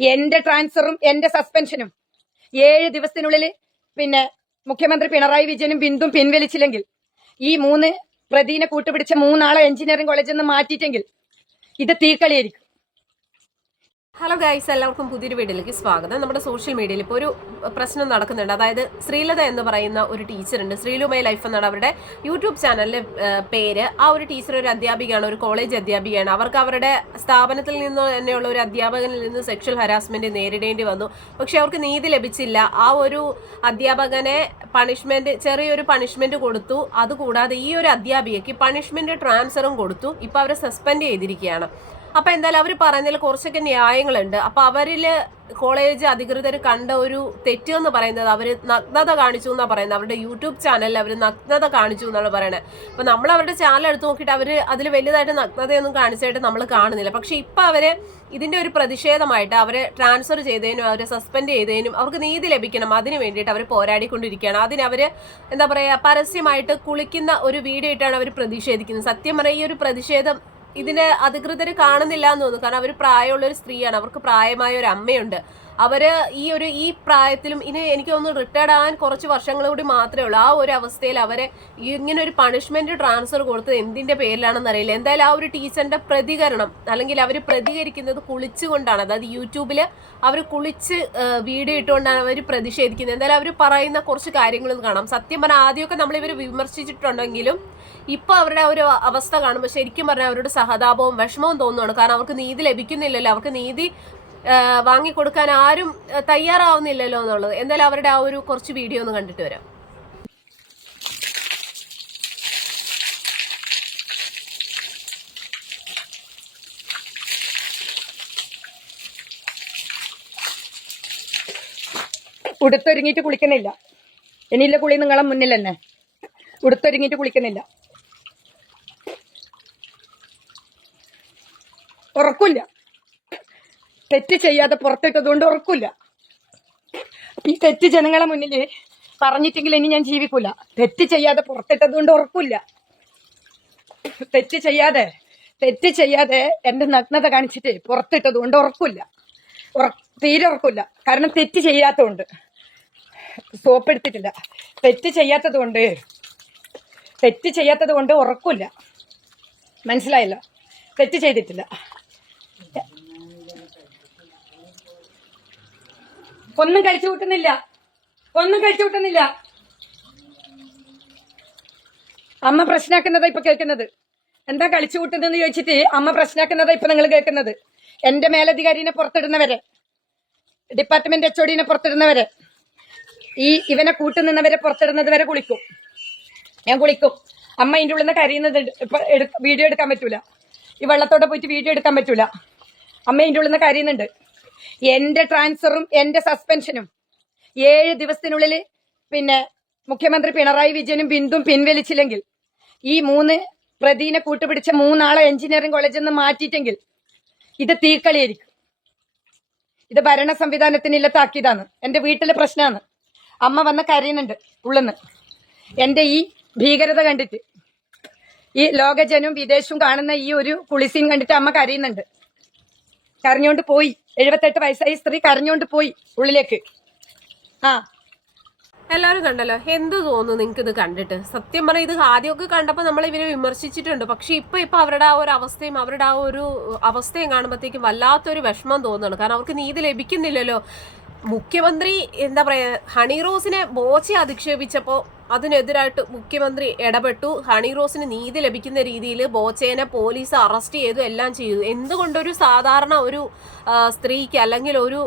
എന്റെ ട്രാൻസ്ഫറും എന്റെ സസ്പെൻഷനും. ഏഴ് ദിവസത്തിനുള്ളിൽ പിന്നെ മുഖ്യമന്ത്രി പിണറായി വിജയനും ബിന്ദും പിൻവലിച്ചില്ലെങ്കിൽ ഈ മൂന്ന് പ്രതിനെ കൂട്ടുപിടിച്ച മൂന്നാളെ എഞ്ചിനീയറിംഗ് കോളേജിൽ നിന്ന് മാറ്റിയിട്ടെങ്കിൽ ഇത് തീക്കളിയായിരിക്കും. ഹലോ ഗൈസ് എല്ലാവർക്കും പുതിയൊരു വീഡിയോയിലേക്ക് സ്വാഗതം. നമ്മുടെ സോഷ്യൽ മീഡിയയിൽ ഇപ്പോൾ ഒരു പ്രശ്നം നടക്കുന്നുണ്ട്. അതായത് ശ്രീലത എന്ന് പറയുന്ന ഒരു ടീച്ചറുണ്ട്. ശ്രീലുമൈ ലൈഫ് എന്നാണ് അവരുടെ യൂട്യൂബ് ചാനലിലെ പേര്. ആ ഒരു ടീച്ചർ ഒരു അധ്യാപികയാണ് ഒരു കോളേജ് അധ്യാപികയാണ്. അവർക്ക് അവരുടെ സ്ഥാപനത്തിൽ നിന്ന് തന്നെയുള്ള ഒരു അധ്യാപകനിൽ നിന്ന് സെക്ഷൽ ഹരാസ്മെന്റ് നേരിടേണ്ടി വന്നു. പക്ഷെ അവർക്ക് നീതി ലഭിച്ചില്ല. ആ ഒരു അധ്യാപകനെ പണിഷ്മെന്റ് ചെറിയൊരു പണിഷ്മെന്റ് കൊടുത്തു. അതുകൂടാതെ ഈ ഒരു അധ്യാപികയ്ക്ക് പണിഷ്മെന്റ് ട്രാൻസ്ഫറും കൊടുത്തു. ഇപ്പോൾ അവരെ സസ്പെൻഡ് ചെയ്തിരിക്കുകയാണ്. അപ്പൊ എന്തായാലും അവർ പറയുന്നതിൽ കുറച്ചൊക്കെ ന്യായങ്ങളുണ്ട്. അപ്പൊ അവരിൽ കോളേജ് അധികൃതർ കണ്ട ഒരു തെറ്റ് എന്ന് പറയുന്നത് അവർ നഗ്നത കാണിച്ചു എന്നാണ് പറയുന്നത്. അവരുടെ യൂട്യൂബ് ചാനലിൽ അവർ നഗ്നത കാണിച്ചു എന്നാണ് പറയുന്നത് അപ്പൊ നമ്മൾ അവരുടെ ചാനൽ എടുത്ത് നോക്കിയിട്ട് അവർ അതിൽ വലുതായിട്ട് നഗ്നതയൊന്നും കാണിച്ചായിട്ട് നമ്മൾ കാണുന്നില്ല. പക്ഷെ ഇപ്പൊ അവർ ഇതിന്റെ ഒരു പ്രതിഷേധമായിട്ട് അവരെ ട്രാൻസ്ഫർ ചെയ്തതിനും അവരെ സസ്പെൻഡ് ചെയ്തതിനും അവർക്ക് നീതി ലഭിക്കണം. അതിന് വേണ്ടിയിട്ട് അവർ പോരാടിക്കൊണ്ടിരിക്കുകയാണ്. അതിന് എന്താ പറയാ പരസ്യമായിട്ട് കുളിക്കുന്ന ഒരു വീഡിയോ ഇട്ടാണ് അവർ പ്രതിഷേധിക്കുന്നത്. സത്യം പറഞ്ഞാൽ ഈ ഒരു പ്രതിഷേധം ഇതിന് അധികൃതർ കാണുന്നില്ല എന്ന് തോന്നുന്നു. കാരണം അവർ പ്രായമുള്ള ഒരു സ്ത്രീയാണ്. അവർക്ക് പ്രായമായ ഒരു അമ്മയുണ്ട്. അവർ ഈ ഒരു ഈ പ്രായത്തിലും ഇനി എനിക്ക് തോന്നുന്നു റിട്ടയർഡ് ആകാൻ കുറച്ച് വർഷങ്ങൾ കൂടി മാത്രമേ ഉള്ളൂ. ആ ഒരു അവസ്ഥയിൽ അവരെ ഇങ്ങനെ ഒരു പണിഷ്മെന്റ് ട്രാൻസ്ഫർ കൊടുത്തത് എന്തിന്റെ പേരിലാണെന്ന് അറിയില്ല. എന്തായാലും ആ ഒരു ടീച്ചറിന്റെ പ്രതികരണം അല്ലെങ്കിൽ അവർ പ്രതികരിക്കുന്നത് കുളിച്ചുകൊണ്ടാണ്. അതായത് യൂട്യൂബിൽ അവർ കുളിച്ച് വീഡിയോ ഇട്ടുകൊണ്ടാണ് അവർ പ്രതിഷേധിക്കുന്നത്. എന്തായാലും അവർ പറയുന്ന കുറച്ച് കാര്യങ്ങളൊന്നും കാണാം. സത്യം പറഞ്ഞാൽ ആദ്യമൊക്കെ നമ്മൾ ഇവർ വിമർശിച്ചിട്ടുണ്ടെങ്കിലും ഇപ്പോൾ അവരുടെ ഒരു അവസ്ഥ കാണുമ്പോൾ ശരിക്കും പറഞ്ഞാൽ അവരുടെ സഹതാപവും വിഷമവും തോന്നുകയാണ് കാരണം അവർക്ക് നീതി ലഭിക്കുന്നില്ലല്ലോ. അവർക്ക് നീതി വാങ്ങിക്കൊടുക്കാൻ ആരും തയ്യാറാവുന്നില്ലല്ലോ എന്നുള്ളത്. എന്തായാലും അവരുടെ ആ ഒരു കുറച്ച് വീഡിയോ ഒന്ന് കണ്ടിട്ട് വരാം. ഉടുത്തൊരുങ്ങിയിട്ട് കുളിക്കുന്നില്ല. ഇനിയില്ല കുളി നിങ്ങളെ മുന്നിൽ തന്നെ. ഉടുത്തൊരുങ്ങിയിട്ട് കുളിക്കുന്നില്ല. ഉറക്കില്ല. തെറ്റ് ചെയ്യാതെ പുറത്തിട്ടതുകൊണ്ട് ഉറക്കില്ല ഈ തെറ്റ് ജനങ്ങളെ മുന്നിൽ പറഞ്ഞിട്ടെങ്കിൽ ഇനി ഞാൻ ജീവിക്കൂല. തെറ്റ് ചെയ്യാതെ പുറത്തിട്ടതുകൊണ്ട് ഉറക്കില്ല. തെറ്റ് ചെയ്യാതെ തെറ്റ് ചെയ്യാതെ എന്റെ നഗ്നത കാണിച്ചിട്ട് പുറത്തിട്ടത് കൊണ്ട് ഉറക്കില്ല തീരെ ഉറക്കില്ല. കാരണം തെറ്റ് ചെയ്യാത്തതുകൊണ്ട്. സോപ്പ് എടുത്തിട്ടില്ല. തെറ്റ് ചെയ്യാത്തത് കൊണ്ട് തെറ്റ് ചെയ്യാത്തത് കൊണ്ട് ഉറക്കില്ല. മനസ്സിലായല്ലോ? തെറ്റ് ചെയ്തിട്ടില്ല. ഒന്നും കഴിച്ചു കൂട്ടുന്നില്ല. ഒന്നും കഴിച്ചു കൂട്ടുന്നില്ല. അമ്മ പ്രശ്നാക്കുന്നതാ ഇപ്പൊ കേൾക്കുന്നത്. എന്താ കളിച്ചു കൂട്ടുന്നതെന്ന് ചോദിച്ചിട്ട് അമ്മ പ്രശ്നാക്കുന്നതാ ഇപ്പൊ നിങ്ങൾ കേൾക്കുന്നത്. എന്റെ മേലധികാരിനെ പുറത്തിടുന്നവരെ ഡിപ്പാർട്ട്മെന്റ് എച്ച് ഒഡിനെ പുറത്തിടുന്നവരെ ഈ ഇവനെ കൂട്ടുനിന്നവരെ പുറത്തിടുന്നത് വരെ കുളിക്കും. ഞാൻ കുളിക്കും. അമ്മ ഇതിന്റെ ഉള്ളിൽ നിന്ന് കരയുന്നത് വീഡിയോ എടുക്കാൻ പറ്റൂല. ഈ വെള്ളത്തോടെ പോയിട്ട് വീഡിയോ എടുക്കാൻ പറ്റൂല. അമ്മ ഇതിന്റെ ഉള്ളിൽ നിന്ന് കരയുന്നുണ്ട്. എന്റെ ട്രാൻസ്ഫറും എന്റെ സസ്പെൻഷനും. ഏഴ് ദിവസത്തിനുള്ളിൽ പിന്നെ മുഖ്യമന്ത്രി പിണറായി വിജയനും ബിന്ദും പിൻവലിച്ചില്ലെങ്കിൽ ഈ മൂന്ന് പ്രതിനെ കൂട്ടുപിടിച്ച മൂന്നാളെ എഞ്ചിനീയറിംഗ് കോളേജിൽ നിന്ന് മാറ്റിയിട്ടെങ്കിൽ ഇത് തീക്കളിയായിരിക്കും. ഇത് ഭരണ സംവിധാനത്തിനില്ല താക്കീതാണ് എന്റെ വീട്ടിലെ പ്രശ്നമാണ് അമ്മ വന്ന് കരയുന്നുണ്ട് ഉള്ളെന്ന്. എന്റെ ഈ ഭീകരത കണ്ടിട്ട് ഈ ലോകജനവും വിദേശവും കാണുന്ന ഈ ഒരു കുളിസീൻ കണ്ടിട്ട് അമ്മ കരയുന്നുണ്ട്. കരഞ്ഞോണ്ട് പോയി. എഴുപത്തെട്ട് വയസ്സായി സ്ത്രീ കരഞ്ഞോണ്ട് പോയി ഉള്ളിലേക്ക്. ആ. എല്ലാവരും കണ്ടല്ലോ? എന്ത് തോന്നുന്നു നിങ്ങൾക്ക് ഇത് കണ്ടിട്ട്? സത്യം പറഞ്ഞാൽ ഇത് ആദ്യമൊക്കെ കണ്ടപ്പോൾ നമ്മൾ ഇവരെ വിമർശിച്ചിട്ടുണ്ട്. പക്ഷെ ഇപ്പൊ ഇപ്പൊ അവരുടെ ആ ഒരു അവസ്ഥയും അവരുടെ ആ ഒരു അവസ്ഥയും കാണുമ്പോഴത്തേക്കും വല്ലാത്തൊരു വിഷമം തോന്നുന്നു കാരണം അവർക്ക് നീതി ലഭിക്കുന്നില്ലല്ലോ. മുഖ്യമന്ത്രി എന്താ പറയാ ഹണി റോസിനെ ബോച്ചെ അധിക്ഷേപിച്ചപ്പോൾ അതിനെതിരായിട്ട് മുഖ്യമന്ത്രി ഇടപെട്ടു. ഹണി റോസിന് നീതി ലഭിക്കുന്ന രീതിയിൽ ബോച്ചേനെ പോലീസ് അറസ്റ്റ് ചെയ്തു എല്ലാം ചെയ്തു. എന്തുകൊണ്ടൊരു സാധാരണ ഒരു സ്ത്രീക്ക് അല്ലെങ്കിൽ ഒരു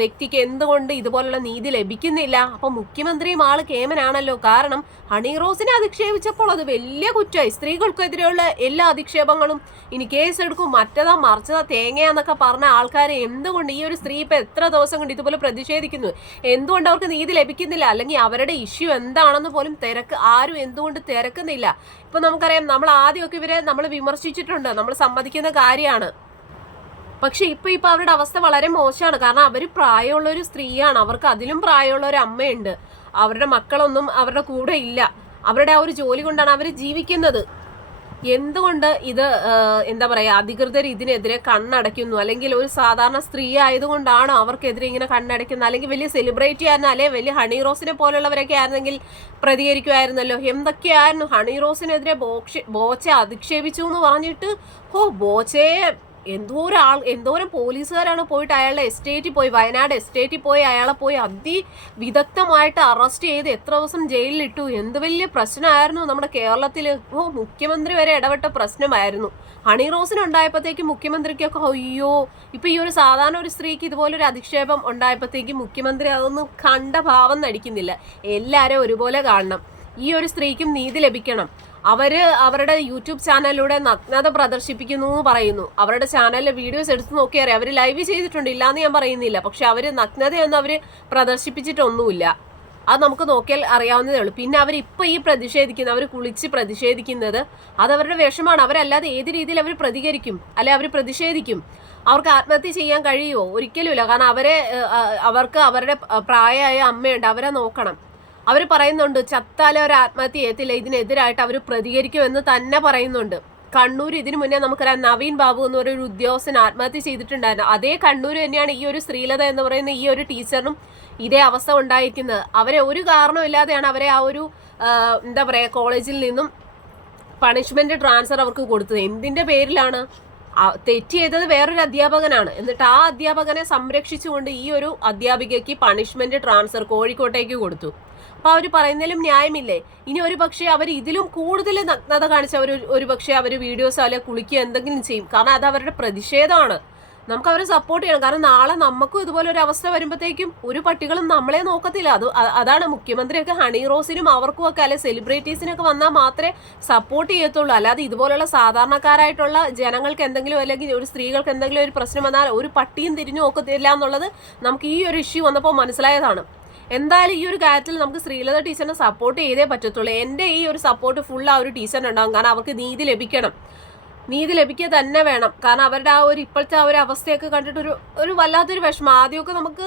വ്യക്തിക്ക് എന്തുകൊണ്ട് ഇതുപോലുള്ള നീതി ലഭിക്കുന്നില്ല? അപ്പൊ മുഖ്യമന്ത്രിയും ആൾ കേമനാണല്ലോ. കാരണം ഹണി റോസിനെ അധിക്ഷേപിച്ചപ്പോൾ അത് വലിയ കുറ്റമായി. സ്ത്രീകൾക്കെതിരെയുള്ള എല്ലാ അധിക്ഷേപങ്ങളും ഇനി കേസ് എടുക്കും മറ്റതാ മറിച്ചതാ തേങ്ങയാന്നൊക്കെ പറഞ്ഞ ആൾക്കാരെ എന്തുകൊണ്ട് ഈ ഒരു സ്ത്രീ ഇപ്പൊ എത്ര ദിവസം കൊണ്ട് ഇതുപോലെ പ്രതിഷേധിക്കുന്നു? എന്തുകൊണ്ട് അവർക്ക് നീതി ലഭിക്കുന്നില്ല? അല്ലെങ്കിൽ അവരുടെ ഇഷ്യൂ എന്താണെന്ന് പോലും തിരക്ക് ആരും എന്തുകൊണ്ട് തിരക്കുന്നില്ല. ഇപ്പൊ നമുക്കറിയാം നമ്മൾ ആദ്യമൊക്കെ ഇവരെ നമ്മൾ വിമർശിച്ചിട്ടുണ്ട് നമ്മൾ സമ്മതിക്കുന്ന കാര്യമാണ്. പക്ഷെ ഇപ്പൊ ഇപ്പൊ അവരുടെ അവസ്ഥ വളരെ മോശമാണ്. കാരണം അവർ പ്രായമുള്ള ഒരു സ്ത്രീയാണ്. അവർക്ക് അതിലും പ്രായമുള്ള ഒരു അമ്മയുണ്ട്. അവരുടെ മക്കളൊന്നും അവരുടെ കൂടെ ഇല്ല. അവരുടെ ആ ഒരു ജോലി കൊണ്ടാണ് അവർ ജീവിക്കുന്നത്. എന്തുകൊണ്ട് ഇത് എന്താ പറയുക അധികൃതർ ഇതിനെതിരെ കണ്ണടയ്ക്കുന്നു? അല്ലെങ്കിൽ ഒരു സാധാരണ സ്ത്രീ ആയതുകൊണ്ടാണ് അവർക്കെതിരെ ഇങ്ങനെ കണ്ണടയ്ക്കുന്നത്? അല്ലെങ്കിൽ വലിയ സെലിബ്രിറ്റി ആയിരുന്നു? അല്ലെ വലിയ ഹണി റോസിനെ പോലുള്ളവരൊക്കെ ആയിരുന്നെങ്കിൽ പ്രതികരിക്കുമായിരുന്നല്ലോ. എന്തൊക്കെയായിരുന്നു ഹണി റോസിനെതിരെ ബോക്ഷ ബോച്ച അധിക്ഷേപിച്ചു എന്ന് പറഞ്ഞിട്ട്? ഓ ബോച്ചയെ എന്തോരം ആൾ എന്തോരം പോലീസുകാരാണ് പോയിട്ട് അയാളുടെ എസ്റ്റേറ്റിൽ പോയി വയനാട് എസ്റ്റേറ്റിൽ പോയി അയാളെ പോയി അതിവിദഗ്ധമായിട്ട് അറസ്റ്റ് ചെയ്ത് എത്ര ദിവസം ജയിലിലിട്ടു. എന്ത് വലിയ പ്രശ്നമായിരുന്നു നമ്മുടെ കേരളത്തിൽ ഓ മുഖ്യമന്ത്രി വരെ ഇടപെട്ട പ്രശ്നമായിരുന്നു. ഹണി റോസിന് ഉണ്ടായപ്പോഴത്തേക്ക് മുഖ്യമന്ത്രിക്കൊക്കെ അയ്യോ ഇപ്പം ഈ ഒരു സാധാരണ ഒരു സ്ത്രീക്ക് ഇതുപോലൊരു അധിക്ഷേപം ഉണ്ടായപ്പോഴത്തേക്ക് മുഖ്യമന്ത്രി അതൊന്നും കണ്ട ഭാവം നടിക്കുന്നില്ല. എല്ലാവരും ഒരുപോലെ കാണണം. ഈ ഒരു സ്ത്രീക്കും നീതി ലഭിക്കണം. അവർ അവരുടെ യൂട്യൂബ് ചാനലിലൂടെ നഗ്നത പ്രദർശിപ്പിക്കുന്നു എന്ന് പറയുന്നു. അവരുടെ ചാനലിലെ വീഡിയോസ് എടുത്ത് നോക്കിയാൽ അവർ ലൈവ് ചെയ്തിട്ടുണ്ട്. ഇല്ലാന്ന് ഞാൻ പറയുന്നില്ല. പക്ഷെ അവർ നഗ്നതയൊന്നും അവർ പ്രദർശിപ്പിച്ചിട്ടൊന്നുമില്ല. അത് നമുക്ക് നോക്കിയാൽ അറിയാവുന്നതേ ഉള്ളൂ. പിന്നെ അവർ ഇപ്പം ഈ പ്രതിഷേധിക്കുന്ന അവർ കുളിച്ച് പ്രതിഷേധിക്കുന്നത് അത് അവരുടെ വിഷമാണ്. അവരല്ലാതെ ഏത് രീതിയിൽ അവർ പ്രതികരിക്കും? അല്ലെ അവർ പ്രതിഷേധിക്കും? അവർക്ക് ആത്മഹത്യ ചെയ്യാൻ കഴിയുമോ ഒരിക്കലുമില്ല. കാരണം അവരെ അവർക്ക് അവരുടെ പ്രായമായ അമ്മയുണ്ട്. അവരെ നോക്കണം. അവർ പറയുന്നുണ്ട് ചത്താലെ അവർ ആത്മഹത്യ ചെയ്യത്തില്ല. ഇതിനെതിരായിട്ട് അവർ പ്രതികരിക്കുമെന്ന് തന്നെ പറയുന്നുണ്ട്. കണ്ണൂർ ഇതിനു മുന്നേ നമുക്കറിയാം നവീൻ ബാബു എന്ന് പറയുന്ന ഉദ്യോഗസ്ഥൻ ആത്മഹത്യ ചെയ്തിട്ടുണ്ടായിരുന്നു. അതേ കണ്ണൂർ തന്നെയാണ് ഈ ഒരു ശ്രീലത എന്ന് പറയുന്ന ഈ ഒരു ടീച്ചറിനും ഇതേ അവസ്ഥ ഉണ്ടായിരിക്കുന്നത്. അവരെ ഒരു കാരണമില്ലാതെയാണ് അവരെ ആ ഒരു എന്താ പറയുക കോളേജിൽ നിന്നും പണിഷ്മെന്റ് ട്രാൻസ്ഫർ അവർക്ക് കൊടുത്തത്. എന്തിന്റെ പേരിലാണ്? തെറ്റ് ചെയ്തത് വേറൊരു അധ്യാപകനാണ്. എന്നിട്ട് ആ അധ്യാപകനെ സംരക്ഷിച്ചുകൊണ്ട് ഈ ഒരു അധ്യാപികയ്ക്ക് പണിഷ്മെന്റ് ട്രാൻസ്ഫർ കോഴിക്കോട്ടേക്ക് കൊടുത്തു. അപ്പൊ അവർ പറയുന്നതിലും ന്യായമില്ലേ? ഇനി ഒരു പക്ഷേ അവർ ഇതിലും കൂടുതൽ നഗ്നത കാണിച്ച് അവർ ഒരു പക്ഷേ അവർ വീഡിയോസ് അല്ലെ കുളിക്കുക എന്തെങ്കിലും ചെയ്യും. കാരണം അത് അവരുടെ പ്രതിഷേധമാണ്. നമുക്ക് അവരെ സപ്പോർട്ട് ചെയ്യണം. കാരണം നാളെ നമുക്കും ഇതുപോലെ ഒരു അവസ്ഥ വരുമ്പോഴത്തേക്കും ഒരു പട്ടികളും നമ്മളെ നോക്കത്തില്ല. അത് അതാണ് മുഖ്യമന്ത്രിയൊക്കെ ഹണി റോസിനും അവർക്കും ഒക്കെ അല്ലെ സെലിബ്രിറ്റീസിനൊക്കെ വന്നാൽ മാത്രമേ സപ്പോർട്ട് ചെയ്യത്തുള്ളൂ. അല്ലാതെ ഇതുപോലുള്ള സാധാരണക്കാരായിട്ടുള്ള ജനങ്ങൾക്ക് എന്തെങ്കിലും അല്ലെങ്കിൽ ഒരു സ്ത്രീകൾക്ക് എന്തെങ്കിലും ഒരു പ്രശ്നം വന്നാൽ ഒരു പട്ടിയും തിരിഞ്ഞു നോക്കത്തില്ല എന്നുള്ളത് നമുക്ക് ഈ ഒരു ഇഷ്യൂ വന്നപ്പോൾ മനസ്സിലായതാണ്. എന്തായാലും ഈ ഒരു കാര്യത്തിൽ നമുക്ക് ശ്രീലത ടീച്ചറിനെ സപ്പോർട്ട് ചെയ്തേ പറ്റത്തുള്ളൂ. എന്റെ ഈ ഒരു സപ്പോർട്ട് ഫുൾ ആ ഒരു ടീച്ചറിനുണ്ടാകും കാരണം അവർക്ക് നീതി ലഭിക്കണം. നീതി ലഭിക്കുക തന്നെ വേണം. കാരണം അവരുടെ ആ ഒരു ഇപ്പോഴത്തെ ആ ഒരു അവസ്ഥയൊക്കെ കണ്ടിട്ട് ഒരു ഒരു വല്ലാത്തൊരു വിഷമം. ആദ്യമൊക്കെ നമുക്ക്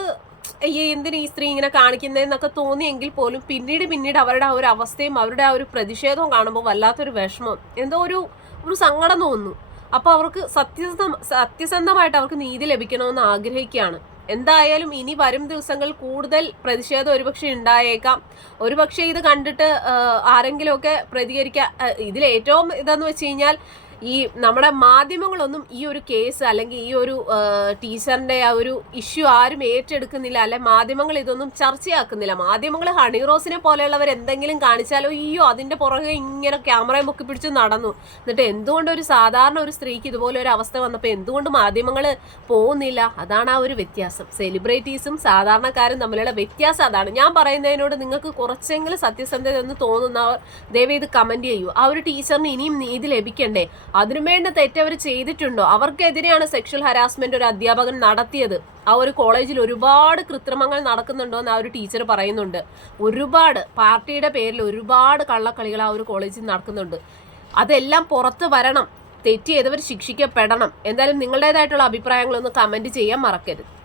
അയ്യേ എന്തിനാ ഈ സ്ത്രീ ഇങ്ങനെ കാണിക്കുന്നതെന്നൊക്കെ തോന്നിയെങ്കിൽ പോലും പിന്നീട് പിന്നീട് അവരുടെ ആ ഒരു അവസ്ഥയും അവരുടെ ആ ഒരു പ്രതിഷേധവും കാണുമ്പോൾ വല്ലാത്തൊരു വിഷമം. എന്തോ ഒരു ഒരു സങ്കടം തോന്നുന്നു. അപ്പോൾ അവർക്ക് സത്യസന്ധ സത്യസന്ധമായിട്ട് അവർക്ക് നീതി ലഭിക്കണമെന്ന് ആഗ്രഹിക്കുകയാണ്. എന്തായാലും ഇനി വരും ദിവസങ്ങൾ കൂടുതൽ പ്രതിഷേധം ഒരുപക്ഷെ ഉണ്ടായേക്കാം. ഒരുപക്ഷെ ഇത് കണ്ടിട്ട് ആരെങ്കിലുമൊക്കെ പ്രതികരിക്കുക ഇതിൽ ഏറ്റവും ഇതെന്ന് വെച്ച് കഴിഞ്ഞാൽ ഈ നമ്മുടെ മാധ്യമങ്ങളൊന്നും ഈ ഒരു കേസ് അല്ലെങ്കിൽ ഈ ഒരു ടീച്ചറിന്റെ ആ ഒരു ഇഷ്യൂ ആരും ഏറ്റെടുക്കുന്നില്ല അല്ലെ മാധ്യമങ്ങൾ ഇതൊന്നും ചർച്ചയാക്കുന്നില്ല. മാധ്യമങ്ങൾ ഹണി റോസിനെ പോലെയുള്ളവർ എന്തെങ്കിലും കാണിച്ചാലോ അയ്യോ അതിന്റെ പുറകെ ഇങ്ങനെ ക്യാമറയും മുക്കി പിടിച്ച് നടന്നു. എന്നിട്ട് എന്തുകൊണ്ട് ഒരു സാധാരണ ഒരു സ്ത്രീക്ക് ഇതുപോലെ ഒരു അവസ്ഥ വന്നപ്പോൾ എന്തുകൊണ്ട് മാധ്യമങ്ങൾ പോകുന്നില്ല? അതാണ് ആ ഒരു വ്യത്യാസം. സെലിബ്രിറ്റീസും സാധാരണക്കാരും തമ്മിലുള്ള വ്യത്യാസം അതാണ്. ഞാൻ പറയുന്നതിനോട് നിങ്ങൾക്ക് കുറച്ചെങ്കിലും സത്യസന്ധത എന്ന് തോന്നുന്ന ദയവ് ഇത് കമന്റ് ചെയ്യൂ. ആ ഒരു ടീച്ചറിന് ഇനിയും നീതി ലഭിക്കണ്ടേ? അതിനു വേണ്ട തെറ്റ് അവർ ചെയ്തിട്ടുണ്ടോ? അവർക്കെതിരെയാണ് സെക്ഷൽ ഹരാസ്മെന്റ് ഒരു അധ്യാപകൻ നടത്തിയത്. ആ ഒരു കോളേജിൽ ഒരുപാട് കൃത്രിമങ്ങൾ നടക്കുന്നുണ്ടോ എന്ന് ആ ഒരു ടീച്ചർ പറയുന്നുണ്ട്. ഒരുപാട് പാർട്ടിയുടെ പേരിൽ ഒരുപാട് കള്ളക്കളികൾ ആ ഒരു കോളേജിൽ നടക്കുന്നുണ്ട്. അതെല്ലാം പുറത്ത് വരണം. തെറ്റ് ചെയ്തവർ ശിക്ഷിക്കപ്പെടണം. എന്തായാലും നിങ്ങളുടേതായിട്ടുള്ള അഭിപ്രായങ്ങളൊന്ന് കമന്റ് ചെയ്യാൻ മറക്കരുത്.